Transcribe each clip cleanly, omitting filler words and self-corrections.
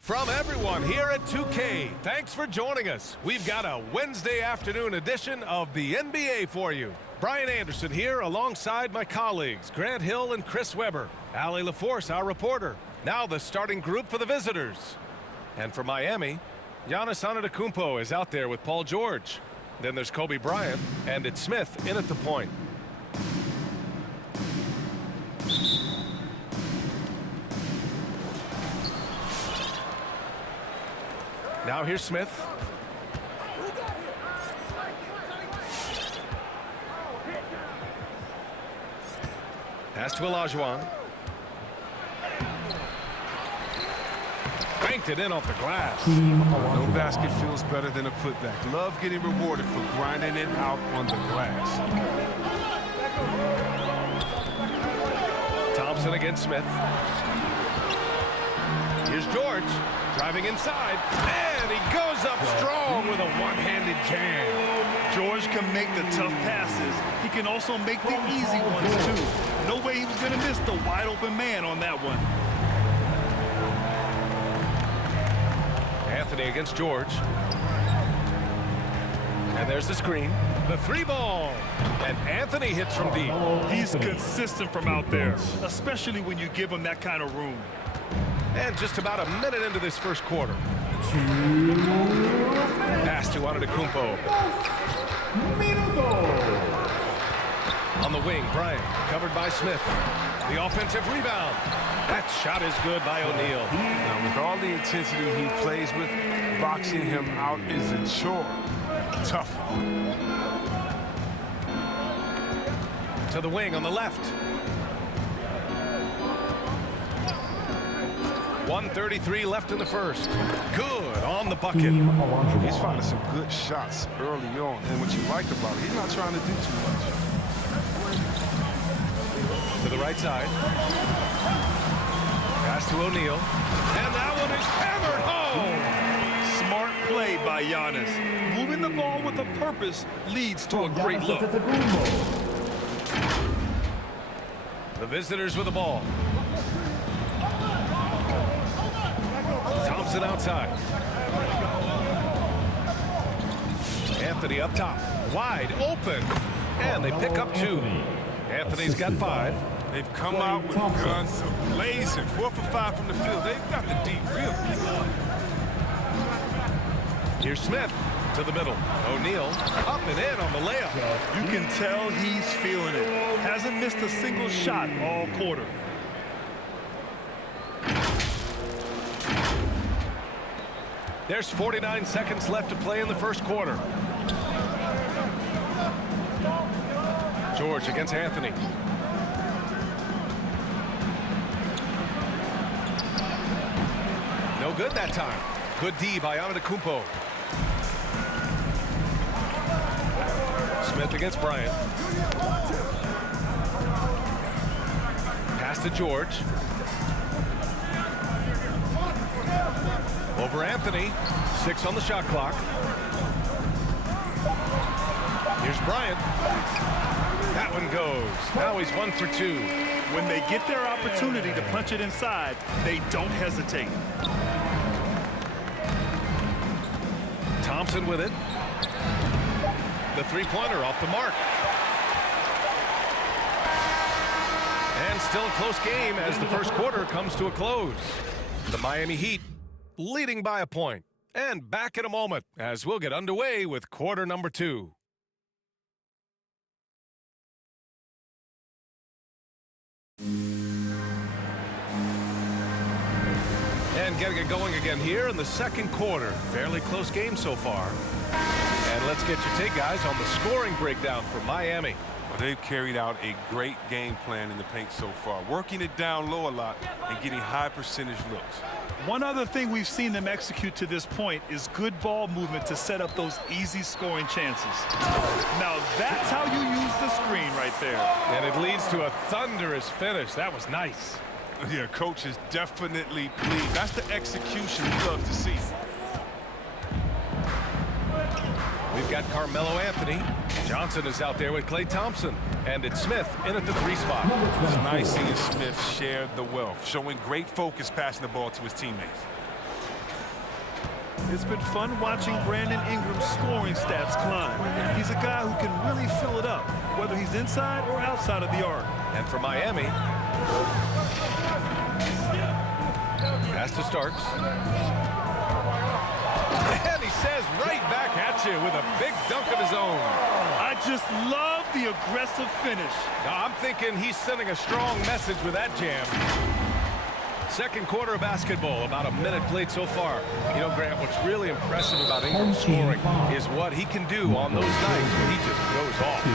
From everyone here at 2K, thanks for joining us. We've got a Wednesday afternoon edition of the NBA for you. Brian Anderson here alongside my colleagues, Grant Hill and Chris Webber. Allie LaForce, our reporter. Now the starting group for the visitors. And for Miami, Giannis Antetokounmpo is out there with Paul George. Then there's Kobe Bryant, and it's Smith in at the point. Now here's Smith. Pass to Olajuwon. Banked it in off the glass. No basket feels better than a putback. Love getting rewarded for grinding it out on the glass. Thompson against Smith. Here's George. Driving inside, and he goes up strong with a one-handed jam. George can make the tough passes. He can also make the easy ones, too. No way he was going to miss the wide-open man on that one. Anthony against George. And there's the screen. The three ball. And Anthony hits from deep. He's consistent from out there, especially when you give him that kind of room. And just about a minute into this first quarter. Pass to Antetokounmpo. On the wing, Bryant, covered by Smith. The offensive rebound. That shot is good by O'Neal. Now, with all the intensity he plays with, boxing him out is a chore. Tough. To the wing on the left. 1:33 left in the first. Good on the bucket. He's finding some good shots early on. And what you like about it, he's not trying to do too much. To the right side. Pass to O'Neal. And that one is hammered home. Smart play by Giannis. Moving the ball with a purpose leads to a great look. The visitors with the ball. Thompson outside. Anthony up top. Wide open. And they pick up two. Anthony's got 5. They've come out with guns blazing. 4 for 5 from the field. They've got the deep real. Here's Smith to the middle. O'Neal up and in on the layup. You can tell he's feeling it. Hasn't missed a single shot all quarter. There's 49 seconds left to play in the first quarter. George against Anthony. No good that time. Good D by Antetokounmpo. Smith against Bryant. Pass to George. Over Anthony. 6 on the shot clock. Here's Bryant. That one goes. Now he's 1 for 2. When they get their opportunity to punch it inside, they don't hesitate. Thompson with it. The three-pointer off the mark. And still a close game as the first quarter comes to a close. The Miami Heat leading by a point. And back in a moment as we'll get underway with quarter number 2. And getting it going again here in the second quarter. Fairly close game so far. And let's get your take, guys, on the scoring breakdown for Miami. Well, they've carried out a great game plan in the paint so far, working it down low a lot and getting high percentage looks. One other thing we've seen them execute to this point is good ball movement to set up those easy scoring chances. Now that's how you use the screen right there. And it leads to a thunderous finish. That was nice. Yeah, coach is definitely pleased. That's the execution we love to see. We've got Carmelo Anthony. Johnson is out there with Klay Thompson. And it's Smith in at the 3 spot. It's nice seeing Smith share the wealth, showing great focus passing the ball to his teammates. It's been fun watching Brandon Ingram's scoring stats climb. He's a guy who can really fill it up, whether he's inside or outside of the arc. And for Miami, pass to Starks. And he says right back at you with a big dunk of his own. I just love the aggressive finish. I'm thinking he's sending a strong message with that jam. Second quarter of basketball, about a minute played so far. You know, Grant, what's really impressive about Ingram's scoring is what he can do on those nights when he just goes off.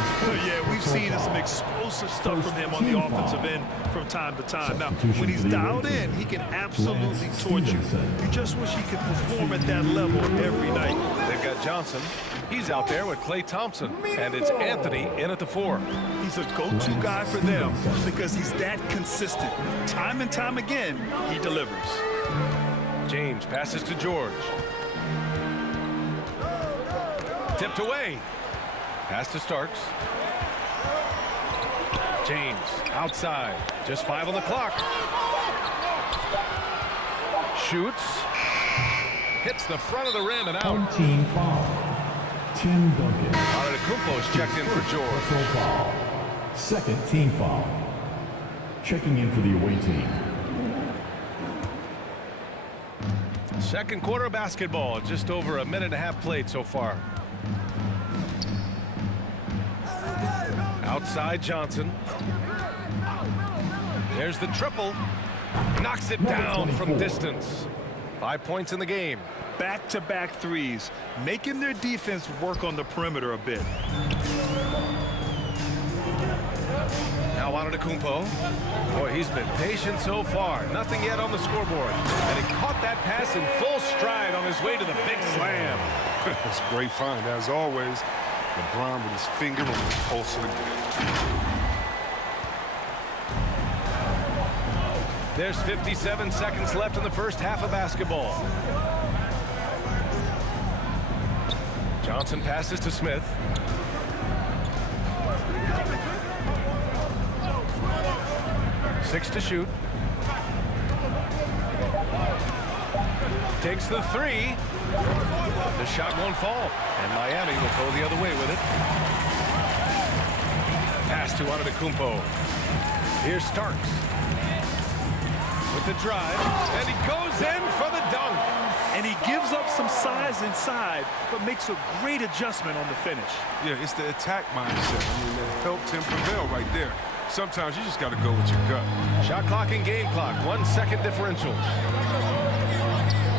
Yeah, we've seen some explosive stuff from him on the offensive end from time to time. Now, when he's dialed in, he can absolutely torch you. You just wish he could perform at that level every night. They've got Johnson. He's out there with Klay Thompson. And it's Anthony in at the 4. He's a go-to guy for them because he's that consistent. Time and time again, he delivers. James passes to George. Tipped away. Pass to Starks. James outside. Just 5 on the clock. Shoots. Hits the front of the rim and out. Team foul. Tim Duncan. Antetokounmpo's checked in for George. Foul. Second team foul. Checking in for the away team. Second quarter of basketball, just over a minute and a half played so far. Outside Johnson. There's the triple. Knocks it down from distance. 5 points in the game. Back-to-back threes, making their defense work on the perimeter a bit. Now Antetokounmpo. Boy, he's been patient so far. Nothing yet on the scoreboard. And he caught that pass in full stride on his way to the big slam. It's a great find, as always. LeBron with his finger on the pulse of the game. There's 57 seconds left in the first half of basketball. Johnson passes to Smith. Six to shoot. Takes the 3. The shot won't fall, and Miami will go the other way with it. Pass to Antetokounmpo. Here's Starks with the drive, and he goes in for the dunk. And he gives up some size inside, but makes a great adjustment on the finish. Yeah, it's the attack mindset. I mean, it helped him prevail right there. Sometimes you just got to go with your gut. Shot clock and game clock, 1 second differential.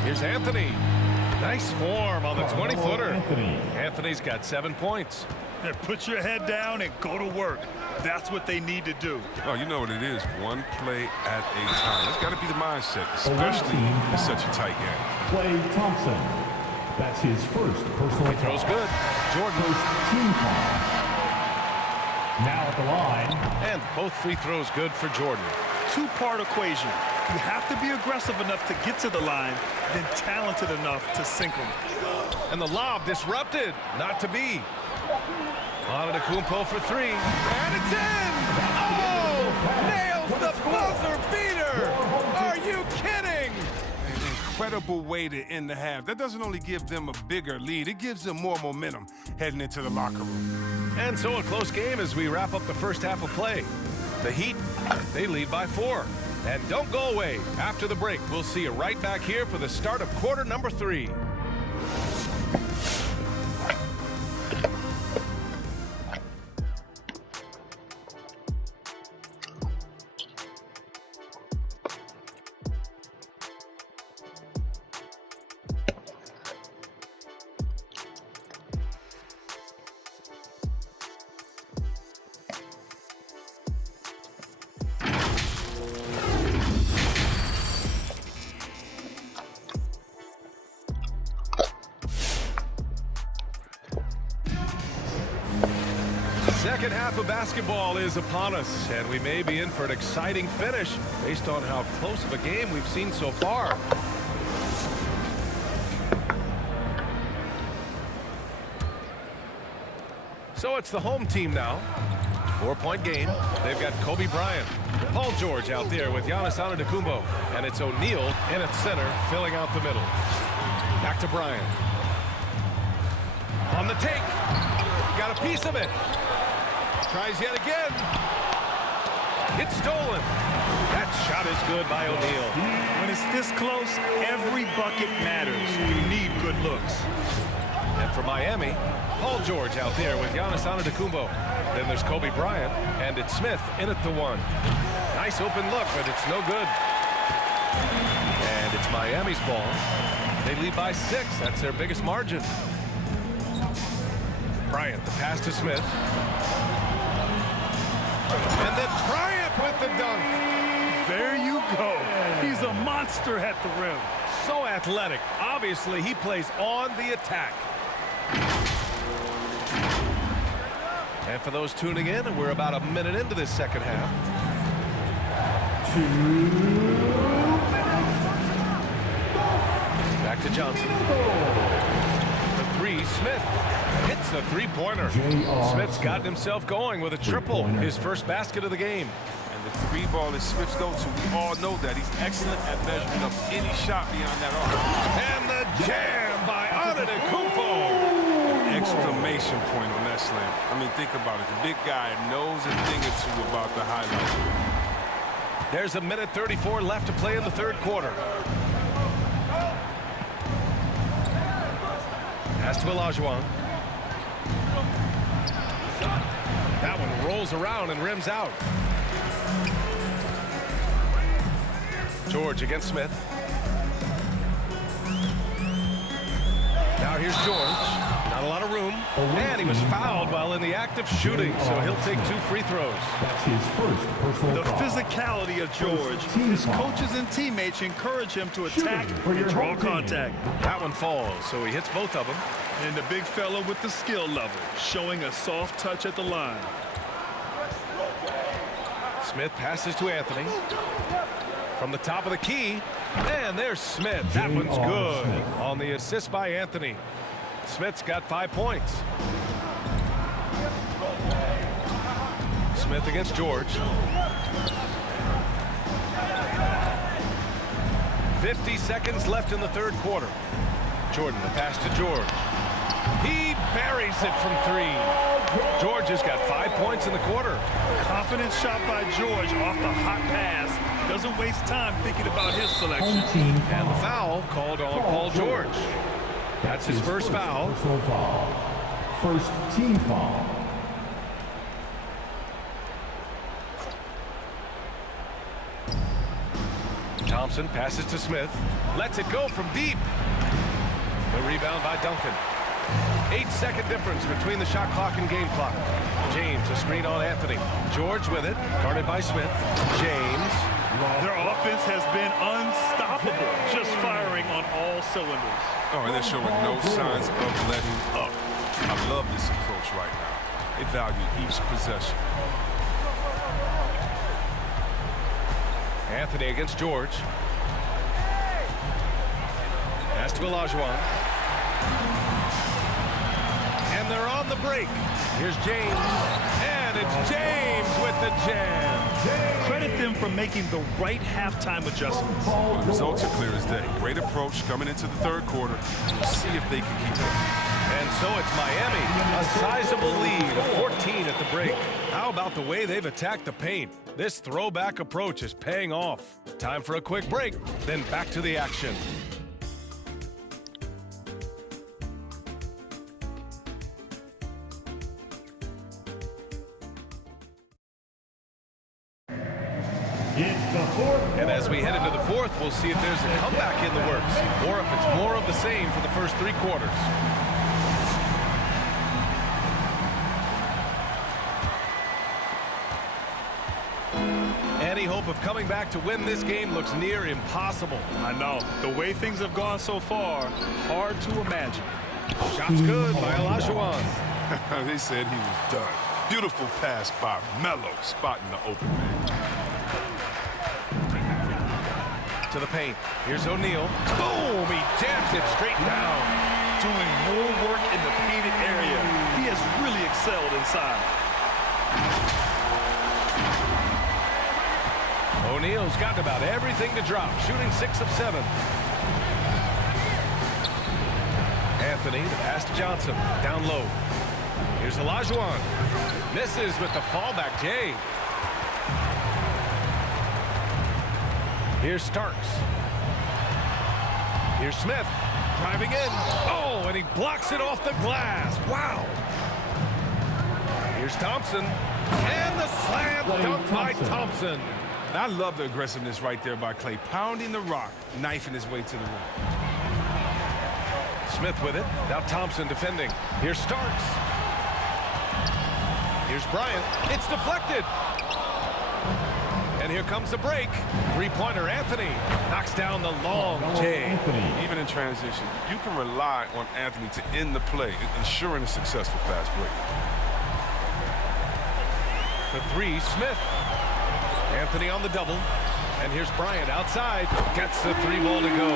Here's Anthony. Nice form on the 20-footer. Anthony's got 7 points. And put your head down and go to work. That's what they need to do. Oh, you know what it is. One play at a time. That's got to be the mindset, especially in such a tight game. Klay Thompson. That's his first personal He throws foul. good. Jordan. First team foul. Now at the line. And both free throws good for Jordan. Two-part equation. You have to be aggressive enough to get to the line, then talented enough to sink them. And the lob disrupted. Not to be. Antetokounmpo for 3. And it's in! Oh! Nails the buzzer beater! Are you kidding? An incredible way to end the half. That doesn't only give them a bigger lead, it gives them more momentum heading into the locker room. And so a close game as we wrap up the first half of play. The Heat, they lead by 4. And don't go away. After the break, we'll see you right back here for the start of quarter number 3. Second half of basketball is upon us, and we may be in for an exciting finish based on how close of a game we've seen so far. So it's the home team now. 4-point game. They've got Kobe Bryant, Paul George out there with Giannis Antetokounmpo, and it's O'Neal in at center, filling out the middle. Back to Bryant. On the take. Got a piece of it. Tries yet again. It's stolen. That shot is good by O'Neal. When it's this close, every bucket matters. You need good looks. And for Miami, Paul George out there with Giannis Antetokounmpo. Then there's Kobe Bryant, and it's Smith in at the 1. Nice open look, but it's no good. And it's Miami's ball. They lead by 6. That's their biggest margin. Bryant, the pass to Smith. And then Bryant with the dunk. There you go. He's a monster at the rim. So athletic. Obviously, he plays on the attack. And for those tuning in, we're about a minute into this second half. 2 minutes. Back to Johnson. The 3, Smith hits the three-pointer. Smith's gotten himself going with a triple, his first basket of the game. And the 3 ball that Smith's go to, we all know that. He's excellent at measuring up any shot beyond that arc. And the jam by Antetokounmpo. Exclamation point on that slam. I mean, think about it. The big guy knows a thing or two about the highlight. There's a minute 34 left to play in the third quarter. Pass to Olajuwon. That one rolls around and rims out. George against Smith. Now here's George. Not a lot of room. And he was fouled while in the act of shooting, so he'll take 2 free throws. That's his first personal The foul. physicality of George. His coaches and teammates encourage him to attack and draw contact. That one falls, so he hits both of them. And the big fella with the skill level, showing a soft touch at the line. Smith passes to Anthony. From the top of the key, and there's Smith. That one's good on the assist by Anthony. Smith's got 5 points. Smith against George. 50 seconds left in the third quarter. Jordan, the pass to George. He buries it from 3. George has got 5 points in the quarter. Confident shot by George off the hot pass. Doesn't waste time thinking about his selection. Home team And the foul. foul called on Paul George. That's his first foul. Personal foul. First team foul. Thompson passes to Smith. Lets it go from deep. The rebound by Duncan. 8-second difference between the shot clock and game clock. James, a screen on Anthony. George with it, guarded by Smith. James. Their offense has been unstoppable, just firing on all cylinders. Oh, and they're showing no signs of letting up. I love this approach right now. They value each possession. Anthony against George. Pass to Olajuwon. And they're on the break. Here's James. And it's James with the jam. Credit them for making the right halftime adjustments. The results are clear as day. Great approach coming into the third quarter. We'll see if they can keep it. And so it's Miami, a sizable lead of 14 at the break. How about the way they've attacked the paint? This throwback approach is paying off. Time for a quick break, then back to the action. And as we head into the fourth, we'll see if there's a comeback in the works, or if it's more of the same for the first 3 quarters. Any hope of coming back to win this game looks near impossible. I know. The way things have gone so far, hard to imagine. Shot's good by Olajuwon. They said he was done. Beautiful pass by Melo, spotting the open man. To the paint. Here's O'Neal. Boom! He jams it straight down. doing more work in the painted area. He has really excelled inside. O'Neal's gotten about everything to drop, shooting 6 of 7. Anthony, the pass to Johnson, down low. Here's Olajuwon. Misses with the fallback, Jay. Here's Starks. Here's Smith, driving in. Oh, and he blocks it off the glass. Wow. Here's Thompson. And the slam dunk by Thompson. And I love the aggressiveness right there by Clay, pounding the rock, knifing his way to the rim. Smith with it. Now Thompson defending. Here's Starks. Here's Bryant. It's deflected. And here comes the break. Three-pointer Anthony knocks down the long J. Even in transition, you can rely on Anthony to end the play, ensuring a successful fast break. For three, Smith. Anthony on the double. And here's Bryant outside. Gets the 3-ball to go.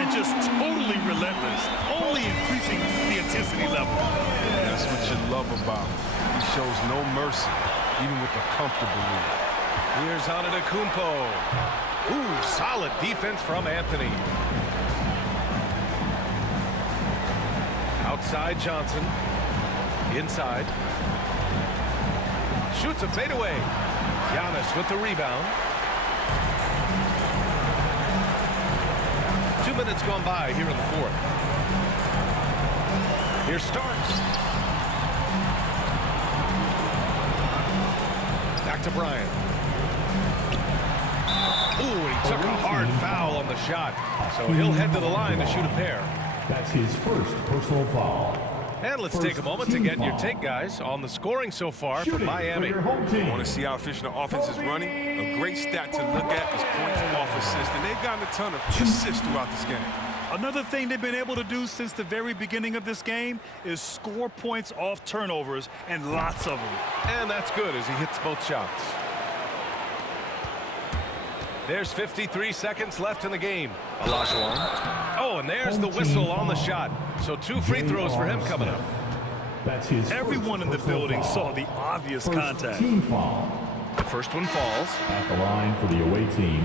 And just totally relentless, only increasing the intensity level. That's what you love about him. He shows no mercy, even with a comfortable lead. Here's Antetokounmpo. Ooh, solid defense from Anthony. Outside Johnson. Inside. Shoots a fadeaway. Giannis with the rebound. 2 minutes gone by here in the fourth. Here's Starks. Back to Bryant. Ooh, he took a hard foul on the shot. So he'll head to the line to shoot a pair. That's his first personal foul. And let's take a moment to get your take, guys, on the scoring so far for Miami. Want to see how efficient the offense is running? A great stat to look at is points off assists, and they've gotten a ton of assists throughout this game. Another thing they've been able to do since the very beginning of this game is score points off turnovers, and lots of them. And that's good as he hits both shots. There's 53 seconds left in the game. Olajuwon. Oh, and there's the whistle on the shot. So 2 free throws for him coming up. That's his Everyone in the building saw the obvious contact. Team foul. The first one falls. At the line for the away team,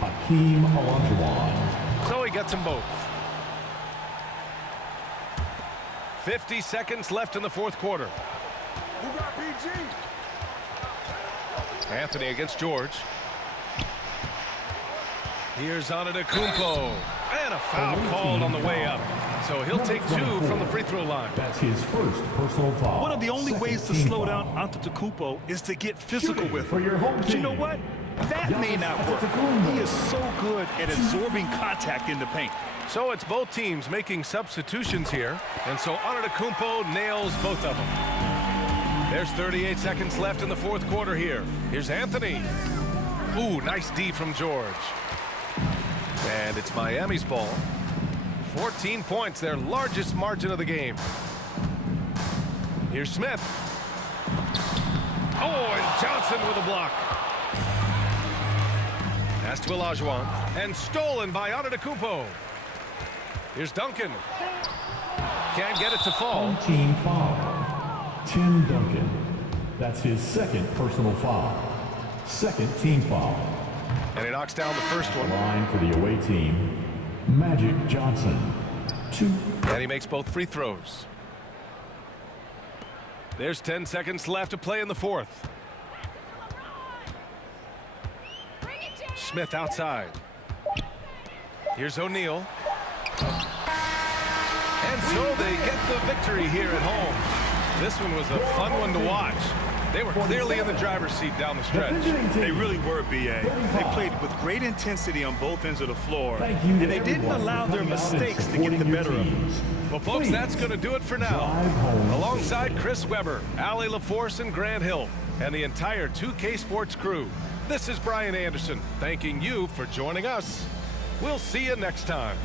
Hakeem Olajuwon. So he gets them both. 50 seconds left in the fourth quarter. Who got PG? Anthony against George. Here's Antetokounmpo. And a foul called on the way up. So he'll take 2 from the free throw line. That's his first personal foul. One of the only ways to slow down Antetokounmpo is to get physical with him. But you know what? That may not work. He is so good at absorbing contact in the paint. So it's both teams making substitutions here. And so Antetokounmpo nails both of them. There's 38 seconds left in the fourth quarter here. Here's Anthony. Ooh, nice D from George. And it's Miami's ball. 14 points, their largest margin of the game. Here's Smith. Oh, and Johnson with a block. Pass to Olajuwon. And stolen by Antetokounmpo. Here's Duncan. Can't get it to fall. Team foul. Tim Duncan. That's his second personal foul. Second team foul. And he knocks down the first one. Line for the away team, Magic Johnson. 2. And he makes both free throws. There's 10 seconds left to play in the fourth. Smith outside. Here's O'Neal. And so they get the victory here at home. This one was a fun one to watch. They were clearly in the driver's seat down the stretch. They really were, B.A. They played with great intensity on both ends of the floor, and they didn't allow their mistakes to get the better of them. Well, folks, that's going to do it for now. Alongside Chris Webber, Allie LaForce, and Grant Hill, and the entire 2K Sports crew, this is Brian Anderson, thanking you for joining us. We'll see you next time.